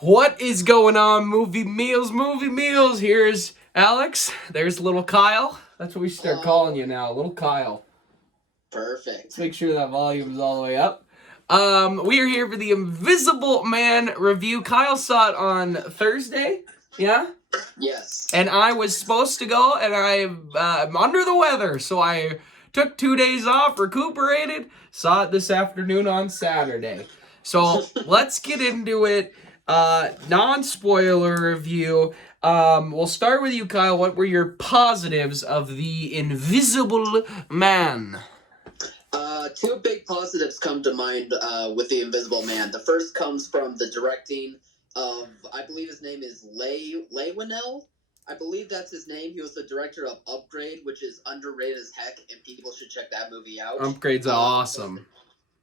What is going on, Movie Meals? Movie Meals. Here's Alex. There's little Kyle. That's what we should start calling you now, little Kyle. Perfect. Let's make sure that volume is all the way up. We are here for the Invisible Man review. Kyle saw it on Thursday, yeah? Yes. And I was supposed to go, and I'm under the weather, so I took 2 days off, recuperated, saw it this afternoon on Saturday. So let's get into it. Non-spoiler review. We'll start with you, Kyle. What were your positives of The Invisible Man? Two big positives come to mind with The Invisible Man. The first comes from the directing of, I believe his name is Leigh Whannell. I believe that's his name. He was the director of Upgrade, which is underrated as heck, and people should check that movie out. Upgrade's awesome.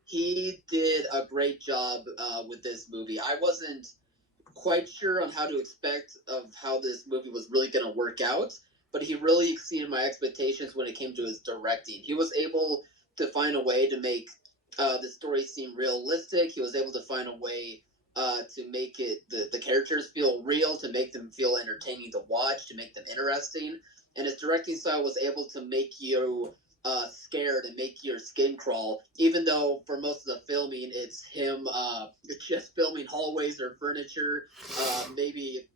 He did a great job with this movie. I wasn't quite sure on how to expect of how this movie was really going to work out, but he really exceeded my expectations when it came to his directing. He was able to find a way to make the story seem realistic. He was able to find a way to make the characters feel real, to make them feel entertaining to watch, to make them interesting. And his directing style was able to make you scared and make your skin crawl, even though for most of the filming it's him just filming hallways or furniture, maybe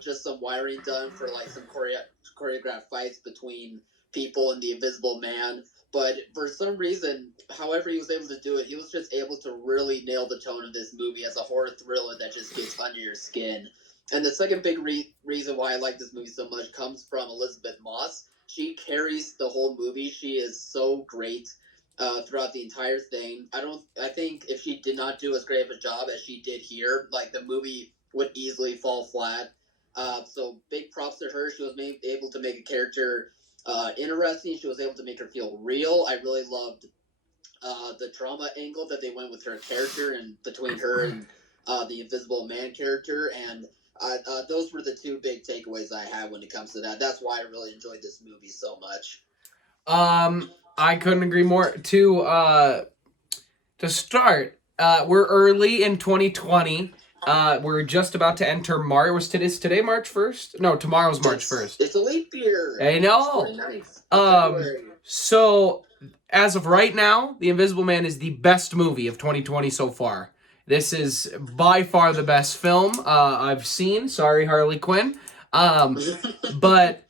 just some wiring done for like some choreographed fights between people and the Invisible Man. But for some reason, however he was able to do it, he was just able to really nail the tone of this movie as a horror thriller that just gets under your skin. And the second big reason why I like this movie so much comes from Elisabeth Moss. She carries the whole movie. She is so great throughout the entire thing. I think if she did not do as great of a job as she did here, like the movie would easily fall flat. So big props to her. She was able to make a character interesting. She was able to make her feel real. I really loved the drama angle that they went with her character and between her and the Invisible Man character, and those were the two big takeaways I had when it comes to that. That's why I really enjoyed this movie so much. I couldn't agree more. To start, we're early in 2020. We're just about to enter March. Is today March 1st? No, tomorrow's March 1st. It's a leap year. I know. So as of right now, The Invisible Man is the best movie of 2020 so far. This is by far the best film I've seen. Sorry, Harley Quinn. But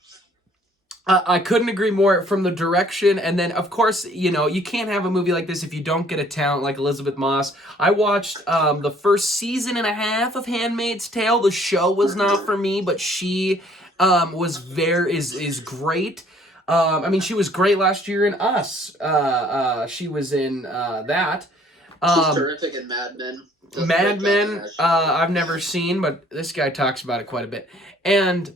I couldn't agree more from the direction. And then, of course, you can't have a movie like this if you don't get a talent like Elisabeth Moss. I watched the first season and a half of Handmaid's Tale. The show was not for me, but she is great. She was great last year in Us. She was in that. She's terrific in Mad Men. Mad Men, I've never seen, but this guy talks about it quite a bit. And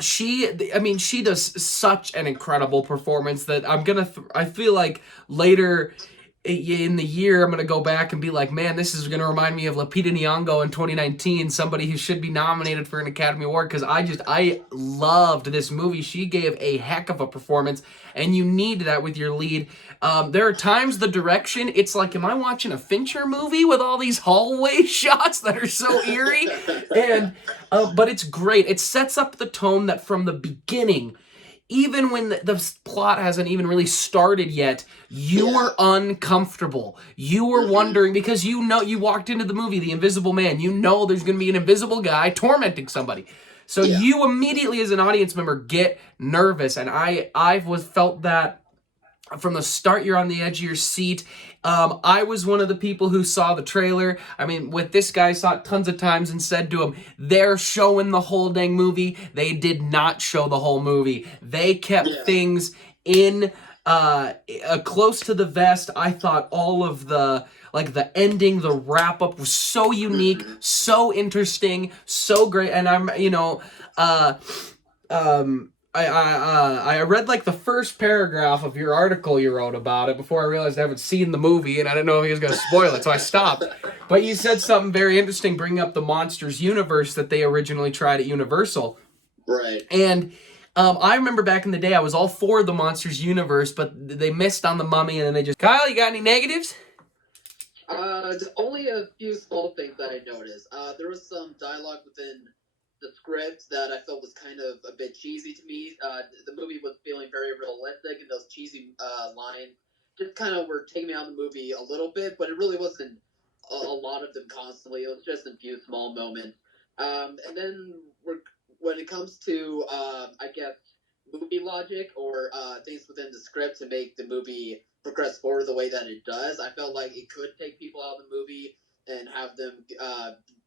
she does such an incredible performance that I feel like later in the year, I'm going to go back and be like, man, this is going to remind me of Lupita Nyong'o in 2019, somebody who should be nominated for an Academy Award, because I loved this movie. She gave a heck of a performance, and you need that with your lead. There are times the direction, it's like, am I watching a Fincher movie with all these hallway shots that are so eerie? And but it's great. It sets up the tone that from the beginning, even when the plot hasn't even really started yet, you were uncomfortable. You were wondering, because you walked into the movie, The Invisible Man, there's going to be an invisible guy tormenting somebody. So you immediately, as an audience member, get nervous. And I felt that from the start. You're on the edge of your seat. I was one of the people who saw the trailer. With this guy, saw it tons of times and said to him, they're showing the whole dang movie. They did not show the whole movie. They kept things in close to the vest. I thought all of the ending, the wrap up was so unique, so interesting, so great. And I read the first paragraph of your article you wrote about it before I realized I haven't seen the movie, and I didn't know if he was going to spoil it, so I stopped. But you said something very interesting, bringing up the Monsters universe that they originally tried at Universal. Right. And I remember back in the day, I was all for the Monsters universe, but they missed on the Mummy, and then they just... Kyle, you got any negatives? Only a few small things that I noticed. There was some dialogue within the script that I felt was kind of a bit cheesy to me. The movie was feeling very realistic, and those cheesy lines just kind of were taking me out of the movie a little bit, but it really wasn't a lot of them constantly. It was just a few small moments. And then when it comes to, I guess, movie logic or things within the script to make the movie progress forward the way that it does, I felt like it could take people out of the movie and have them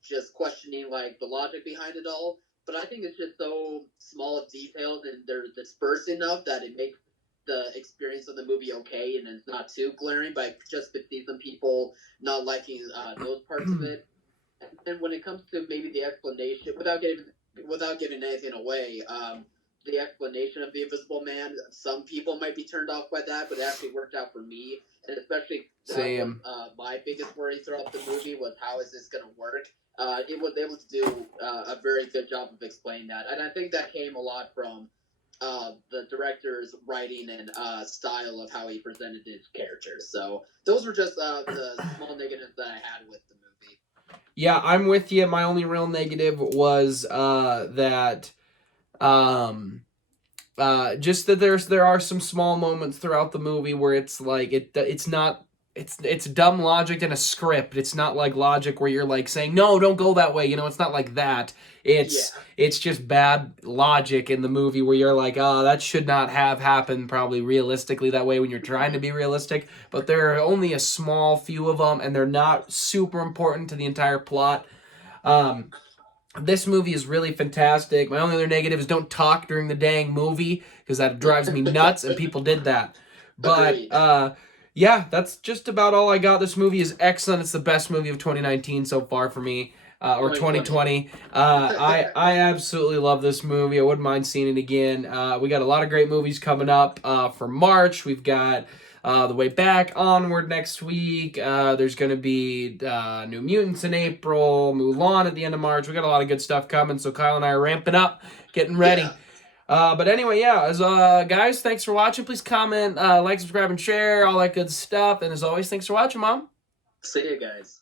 just questioning like the logic behind it all. But I think it's just so small of details and they're dispersed enough that it makes the experience of the movie okay and it's not too glaring. But I just could see some people not liking those parts of it. And when it comes to maybe the explanation, without giving anything away, the explanation of the Invisible Man, some people might be turned off by that, but it actually worked out for me, and especially Same. my biggest worry throughout the movie was how is this going to work. It was able to do a very good job of explaining that, and I think that came a lot from the director's writing and style of how he presented his characters. So those were just the small negatives that I had with the movie. Yeah, I'm with you. My only real negative was that just that there are some small moments throughout the movie where it's like it's not it's dumb logic in a script. It's not like logic where you're like saying no, don't go that way. You know, it's not like that. It's just bad logic in the movie where you're like, oh, that should not have happened probably realistically that way when you're trying to be realistic. But there are only a small few of them, and they're not super important to the entire plot. This movie is really fantastic. My only other negative is don't talk during the dang movie because that drives me nuts, and people did that. But yeah, that's just about all I got. This movie is excellent. It's the best movie of 2019 so far for me, or 2020. I absolutely love this movie. I wouldn't mind seeing it again. We got a lot of great movies coming up for March. We've got The Way Back, Onward next week. There's going to be New Mutants in April, Mulan at the end of March. We got a lot of good stuff coming, so Kyle and I are ramping up, getting ready. Yeah. But anyway, yeah, as guys, thanks for watching. Please comment, like, subscribe, and share, all that good stuff. And as always, thanks for watching, Mom. See you guys.